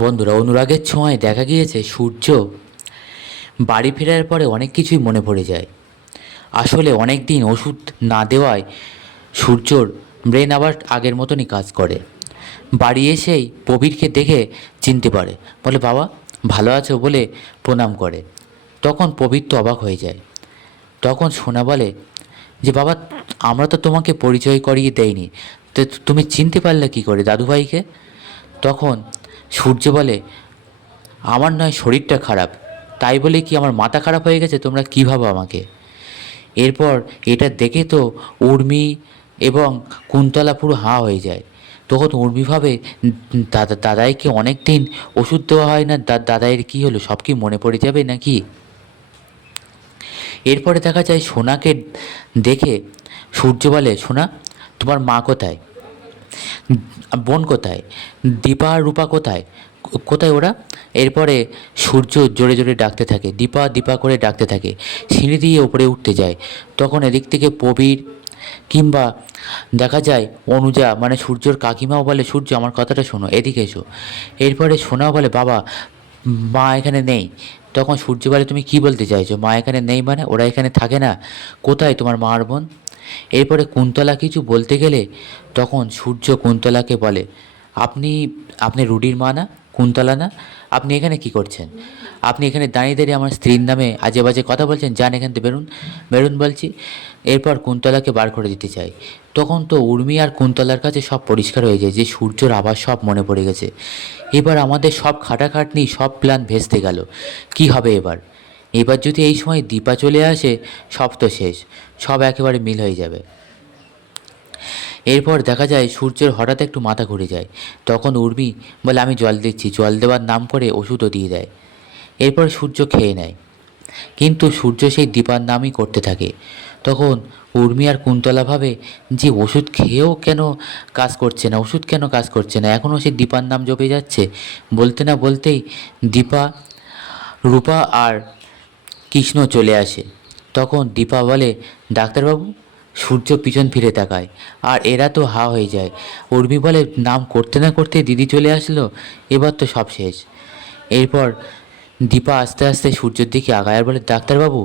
বন্ধুরা, অনুরাগের ছোঁয়ায় দেখা গিয়েছে সূর্য বাড়ি ফেরার পরে অনেক কিছুই মনে পড়ে যায়। আসলে অনেক দিন ওষুধ না দেওয়ায় সূর্যর ব্রেন আবার আগের মতনই কাজ করে। বাড়ি এসেই প্রবীরকে দেখে চিনতে পারে। বলে, বাবা, ভালো আছো? বলে প্রণাম করে। তখন প্রবীর তো অবাক হয়ে যায়। তখন সোনা বলে, যে বাবা, আমরা তো তোমাকে পরিচয় করিয়ে দেয়নি তো, তুমি চিনতে পারলে কী করে দাদুভাইকে? তখন সূর্য বলে, আমার নয়, শরীরটা খারাপ। তাই বলে কি আমার মাথা খারাপ হয়ে গেছে? তোমরা কী ভাবো আমাকে? এরপর এটা দেখে তো উর্মি এবং কুন্তলা পুরো হাঁ হয়ে যায়। তখন উর্মি ভাবে, দাদা, দাদাইকে অনেক দিন ওষুধ দেওয়া হয় না। দাদাইয়ের কী হলো? সব কি মনে পড়ে যাবে নাকি? এরপরে দেখা যায় সোনাকে দেখে সূর্য বলে, সোনা, তোমার মা কোথায়? বোন কোথায়? দীপা রূপা কোথায়? কোথায় ওরা? এরপরে সূর্য জোরে জোরে ডাকতে থাকে। দীপা দীপা করে ডাকতে থাকে। সিঁড়ি দিয়ে উপরে উঠতে যায়। তখন এদিক থেকে প্রবীর কিংবা দেখা যায় অনুজা মানে সূর্যর কাকিমাও বলে, সূর্য, আমার কথাটা শোনো, এদিকে এসো। এরপরে সোনাও বলে, বাবা, মা এখানে নেই। তখন সূর্য বলে, তুমি কি বলতে চাইছো? মা এখানে নেই মানে? ওরা এখানে থাকে না? কোথায় তোমার মা আর বোন? এরপরে কুন্তলা কিছু বলতে গেলে তখন সূর্য কুন্তলাকে বলে, আপনি আপনি রুডির মা না? কুন্তলা না? আপনি এখানে কি করছেন? আপনি এখানে দাঁড়িয়ে দাঁড়িয়ে আমার স্ত্রীর নামে আজে বাজে কথা বলছেন। যান এখান থেকে বেরুন বেরুন বলছি। এরপর কুন্তলাকে বার করে দিতে চাই। তখন তো উর্মি আর কুন্তলার কাছে সব পরিষ্কার হয়ে যায়, যে সূর্যর আবার সব মনে পড়ে গেছে। এবার আমাদের সব খাটাখাটনি, সব প্ল্যান ভেস্তে গেল। কি হবে এবার? এবার যদি এই সময় দীপা চলে আসে, সব তো শেষ, সব একেবারে মিল হয়ে যাবে। এরপর দেখা যায় সূর্যের হঠাৎ একটু মাথা ঘুরে যায়। তখন উর্মি বলে, আমি জল দিচ্ছি। জল দেওয়ার নাম করে ওষুধও দিয়ে দেয়। এরপর সূর্য খেয়ে নেয়। কিন্তু সূর্য সেই দীপার নামই করতে থাকে। তখন উর্মি আর কুন্তলা ভাবে, যে ওষুধ খেয়েও কেন কাজ করছে না? ওষুধ কেন কাজ করছে না? এখনও সেই দীপার নাম জপে যাচ্ছে? বলতে না বলতেই দীপা, রূপা আর কৃষ্ণ চলে আসে। তখন দীপা বলে, ডাক্তারবাবু, সূর্য পিছন ফিরে তাকায়, আর এরা তো হা হয়ে যায় উর্মি বলে, নাম করতে না করতে দিদি চলে আসলো, এবার তো সব শেষ এরপর দীপা আস্তে আস্তে সূর্যের দিকে আগায় আর বলে, ডাক্তারবাবু,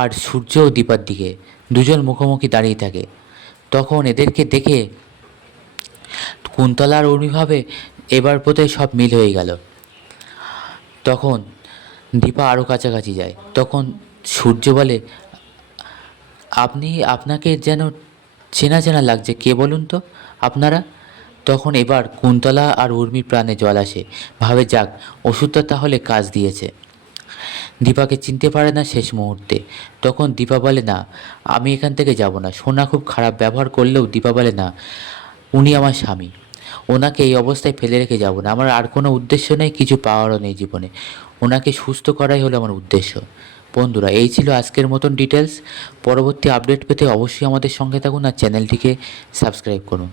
আর সূর্য দীপার দিকে, দুজন মুখোমুখি দাঁড়িয়ে থাকে তখন এদেরকে দেখে কুন্তলা আর উর্মি ভাবে, এবার বোধহয় সব মিল হয়ে গেল তখন দীপা আরও কাছাকাছি যায়। তখন সূর্য বলে আপনি আপনাকে যেন চেনা চেনা লাগছে। কে বলুন তো? আপনারা? তখন এবার কুন্তলা আর উর্মির প্রাণে জল আসে। ভাবে যাক, ওষুধটা তাহলে কাজ দিয়েছে। দীপাকে চিনতে পারে না শেষ মুহূর্তে। তখন দীপা বলে, না, আমি এখান থেকে যাব না। সোনা খুব খারাপ ব্যবহার করলেও দীপা বলে, না, উনি আমার স্বামী। ওনাকে এই অবস্থায় ফেলে রেখে যাব না। আমার আর কোনো উদ্দেশ্য নেই, কিছু পাওয়ারও নেই জীবনে। ওনাকে সুস্থ করাই হলো আমার উদ্দেশ্য। বন্ধুরা, এই ছিল আজকের মতন ডিটেলস পরবর্তী আপডেট পেতে অবশ্যই আমাদের সঙ্গে থাকুন আর চ্যানেলটিকে সাবস্ক্রাইব করুন।